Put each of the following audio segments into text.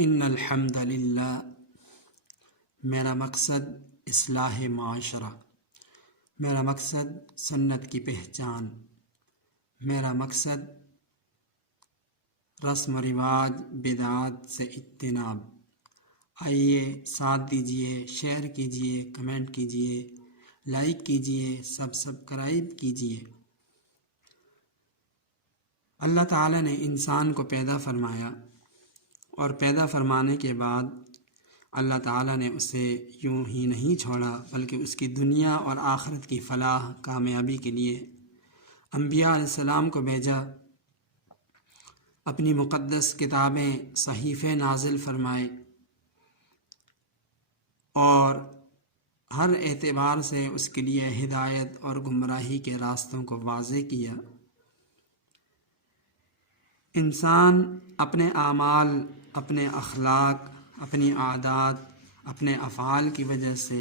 ان الحمد للہ، میرا مقصد اصلاح معاشرہ، میرا مقصد سنت کی پہچان، میرا مقصد رسم و رواج بدعات سے اجتناب۔ آئیے ساتھ دیجیے، شیئر کیجیے، کمنٹ کیجیے، لائک کیجیے، سبسکرائب کیجیے۔ اللہ تعالیٰ نے انسان کو پیدا فرمایا اور پیدا فرمانے کے بعد اللہ تعالیٰ نے اسے یوں ہی نہیں چھوڑا، بلکہ اس کی دنیا اور آخرت کی فلاح کامیابی کے لیے انبیاء علیہ السلام کو بھیجا، اپنی مقدس کتابیں صحیفے نازل فرمائے اور ہر اعتبار سے اس کے لیے ہدایت اور گمراہی کے راستوں کو واضح کیا۔ انسان اپنے اعمال، اپنے اخلاق، اپنی عادات، اپنے افعال کی وجہ سے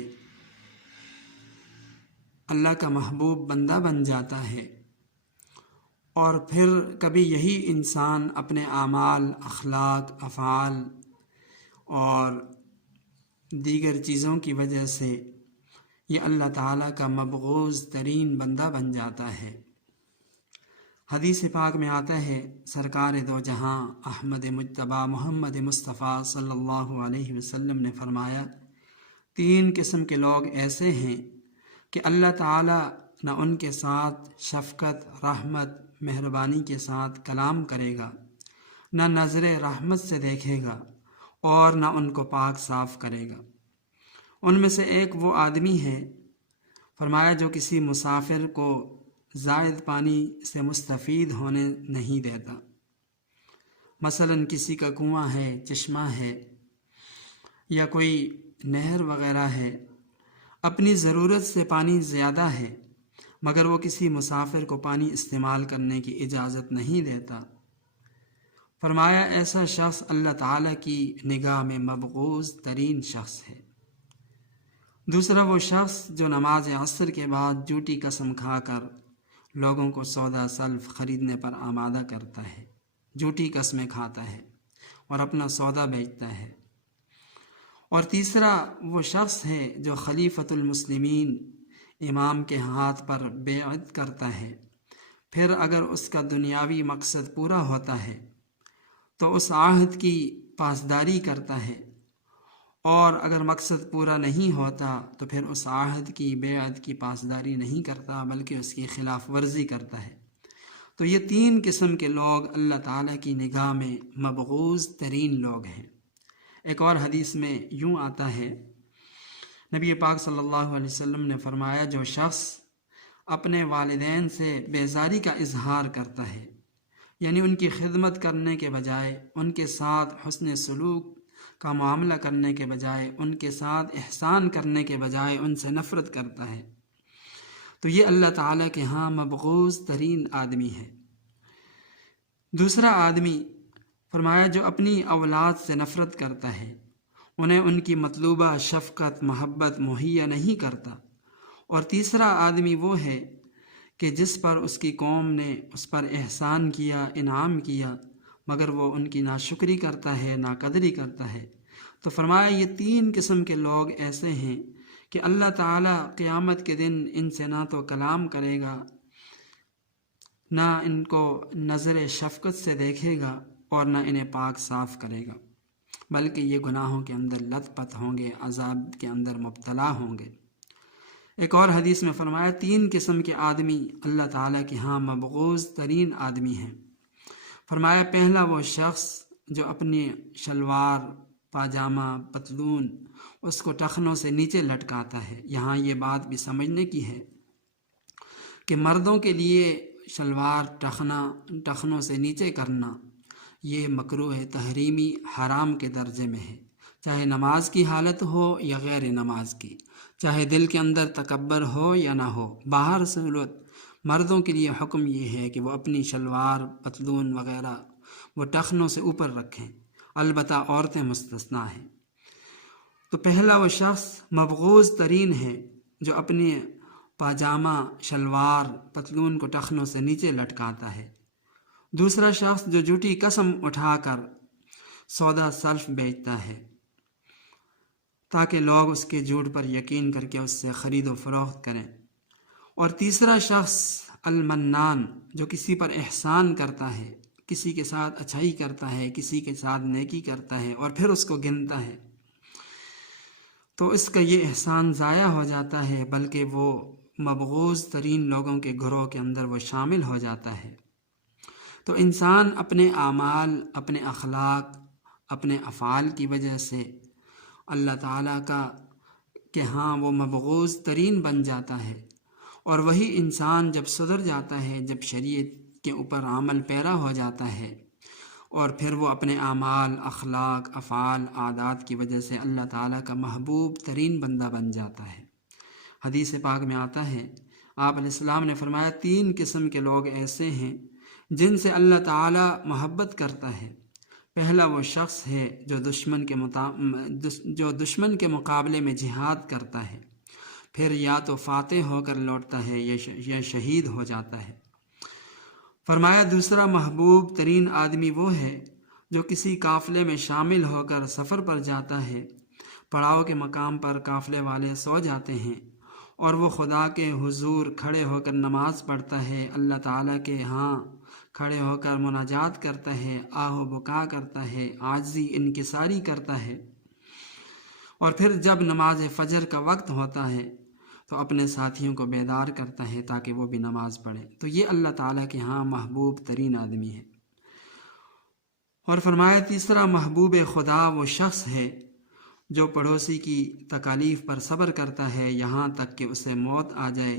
اللہ کا محبوب بندہ بن جاتا ہے، اور پھر کبھی یہی انسان اپنے اعمال، اخلاق، افعال اور دیگر چیزوں کی وجہ سے یہ اللہ تعالیٰ کا مبغوض ترین بندہ بن جاتا ہے۔ حدیث پاک میں آتا ہے، سرکار دو جہاں احمد مجتبیٰ محمد مصطفیٰ صلی اللہ علیہ وسلم نے فرمایا، 3 قسم کے لوگ ایسے ہیں کہ اللہ تعالیٰ نہ ان کے ساتھ شفقت، رحمت، مہربانی کے ساتھ کلام کرے گا، نہ نظر رحمت سے دیکھے گا، اور نہ ان کو پاک صاف کرے گا۔ ان میں سے ایک وہ آدمی ہے، فرمایا، جو کسی مسافر کو زائد پانی سے مستفید ہونے نہیں دیتا۔ مثلا کسی کا کنواں ہے، چشمہ ہے یا کوئی نہر وغیرہ ہے، اپنی ضرورت سے پانی زیادہ ہے، مگر وہ کسی مسافر کو پانی استعمال کرنے کی اجازت نہیں دیتا۔ فرمایا ایسا شخص اللہ تعالیٰ کی نگاہ میں مبغوض ترین شخص ہے۔ دوسرا وہ شخص جو نماز عصر کے بعد جھوٹی قسم کھا کر لوگوں کو سودا سلف خریدنے پر آمادہ کرتا ہے، جھوٹی قسمیں کھاتا ہے اور اپنا سودا بیچتا ہے۔ اور تیسرا وہ شخص ہے جو خلیفۃ المسلمین امام کے ہاتھ پر بیعت کرتا ہے، پھر اگر اس کا دنیاوی مقصد پورا ہوتا ہے تو اس عہد کی پاسداری کرتا ہے، اور اگر مقصد پورا نہیں ہوتا تو پھر اس عہد کی بیعت کی پاسداری نہیں کرتا، بلکہ اس کی خلاف ورزی کرتا ہے۔ تو یہ 3 قسم کے لوگ اللہ تعالیٰ کی نگاہ میں مبغوض ترین لوگ ہیں۔ ایک اور حدیث میں یوں آتا ہے، نبی پاک صلی اللہ علیہ وسلم نے فرمایا، جو شخص اپنے والدین سے بیزاری کا اظہار کرتا ہے، یعنی ان کی خدمت کرنے کے بجائے، ان کے ساتھ حسن سلوک کا معاملہ کرنے کے بجائے، ان کے ساتھ احسان کرنے کے بجائے ان سے نفرت کرتا ہے، تو یہ اللہ تعالیٰ کے ہاں مبغوض ترین آدمی ہے۔ دوسرا آدمی فرمایا جو اپنی اولاد سے نفرت کرتا ہے، انہیں ان کی مطلوبہ شفقت، محبت مہیا نہیں کرتا۔ اور تیسرا آدمی وہ ہے کہ جس پر اس کی قوم نے اس پر احسان کیا، انعام کیا، مگر وہ ان کی ناشکری کرتا ہے، ناقدری کرتا ہے۔ تو فرمایا یہ 3 قسم کے لوگ ایسے ہیں کہ اللہ تعالیٰ قیامت کے دن ان سے نہ تو کلام کرے گا، نہ ان کو نظر شفقت سے دیکھے گا، اور نہ انہیں پاک صاف کرے گا، بلکہ یہ گناہوں کے اندر لت پت ہوں گے، عذاب کے اندر مبتلا ہوں گے۔ ایک اور حدیث میں فرمایا 3 قسم کے آدمی اللہ تعالیٰ کے ہاں مبغوض ترین آدمی ہیں۔ فرمایا پہلا وہ شخص جو اپنی شلوار، پاجامہ، پتلون اس کو ٹخنوں سے نیچے لٹکاتا ہے۔ یہاں یہ بات بھی سمجھنے کی ہے کہ مردوں کے لیے شلوار ٹخنوں سے نیچے کرنا یہ مکروہ تحریمی، حرام کے درجے میں ہے، چاہے نماز کی حالت ہو یا غیر نماز کی، چاہے دل کے اندر تکبر ہو یا نہ ہو۔ باہر صورت مردوں کے لیے حکم یہ ہے کہ وہ اپنی شلوار، پتلون وغیرہ وہ ٹخنوں سے اوپر رکھیں، البتہ عورتیں مستثنیٰ ہیں۔ تو پہلا وہ شخص مبغوض ترین ہے جو اپنے پاجامہ، شلوار، پتلون کو ٹخنوں سے نیچے لٹکاتا ہے۔ دوسرا شخص جو جھوٹی قسم اٹھا کر سودا سلف بیچتا ہے تاکہ لوگ اس کے جھوٹ پر یقین کر کے اس سے خرید و فروخت کریں۔ اور تیسرا شخص المنان، جو کسی پر احسان کرتا ہے، کسی کے ساتھ اچھائی کرتا ہے، کسی کے ساتھ نیکی کرتا ہے اور پھر اس کو گنتا ہے، تو اس کا یہ احسان ضائع ہو جاتا ہے، بلکہ وہ مبغوض ترین لوگوں کے گروہ کے اندر وہ شامل ہو جاتا ہے۔ تو انسان اپنے اعمال، اپنے اخلاق، اپنے افعال کی وجہ سے اللہ تعالیٰ کا کہ ہاں وہ مبغوض ترین بن جاتا ہے، اور وہی انسان جب سدھر جاتا ہے، جب شریعت کے اوپر عمل پیرا ہو جاتا ہے، اور پھر وہ اپنے اعمال، اخلاق، افعال، عادات کی وجہ سے اللہ تعالیٰ کا محبوب ترین بندہ بن جاتا ہے۔ حدیث پاک میں آتا ہے، آپ علیہ السلام نے فرمایا 3 قسم کے لوگ ایسے ہیں جن سے اللہ تعالیٰ محبت کرتا ہے۔ پہلا وہ شخص ہے جو دشمن کے مقابلے میں جہاد کرتا ہے، پھر یا تو فاتح ہو کر لوٹتا ہے یا شہید ہو جاتا ہے۔ فرمایا دوسرا محبوب ترین آدمی وہ ہے جو کسی قافلے میں شامل ہو کر سفر پر جاتا ہے، پڑاؤ کے مقام پر قافلے والے سو جاتے ہیں اور وہ خدا کے حضور کھڑے ہو کر نماز پڑھتا ہے، اللہ تعالیٰ کے ہاں کھڑے ہو کر مناجات کرتا ہے، آہ و بکا کرتا ہے، عاجزی انکساری کرتا ہے، اور پھر جب نماز فجر کا وقت ہوتا ہے تو اپنے ساتھیوں کو بیدار کرتا ہے تاکہ وہ بھی نماز پڑھے۔ تو یہ اللہ تعالیٰ کے ہاں محبوب ترین آدمی ہے۔ اور فرمایا تیسرا محبوب خدا وہ شخص ہے جو پڑوسی کی تکالیف پر صبر کرتا ہے یہاں تک کہ اسے موت آ جائے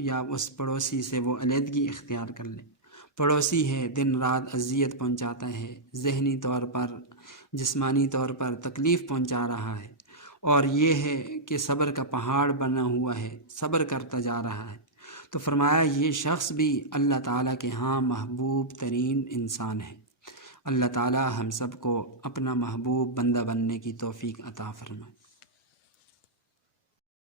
یا اس پڑوسی سے وہ علیحدگی اختیار کر لے۔ پڑوسی ہے، دن رات اذیت پہنچاتا ہے، ذہنی طور پر، جسمانی طور پر تکلیف پہنچا رہا ہے، اور یہ ہے کہ صبر کا پہاڑ بنا ہوا ہے، صبر کرتا جا رہا ہے، تو فرمایا یہ شخص بھی اللہ تعالیٰ کے ہاں محبوب ترین انسان ہے۔ اللہ تعالیٰ ہم سب کو اپنا محبوب بندہ بننے کی توفیق عطا فرمائے۔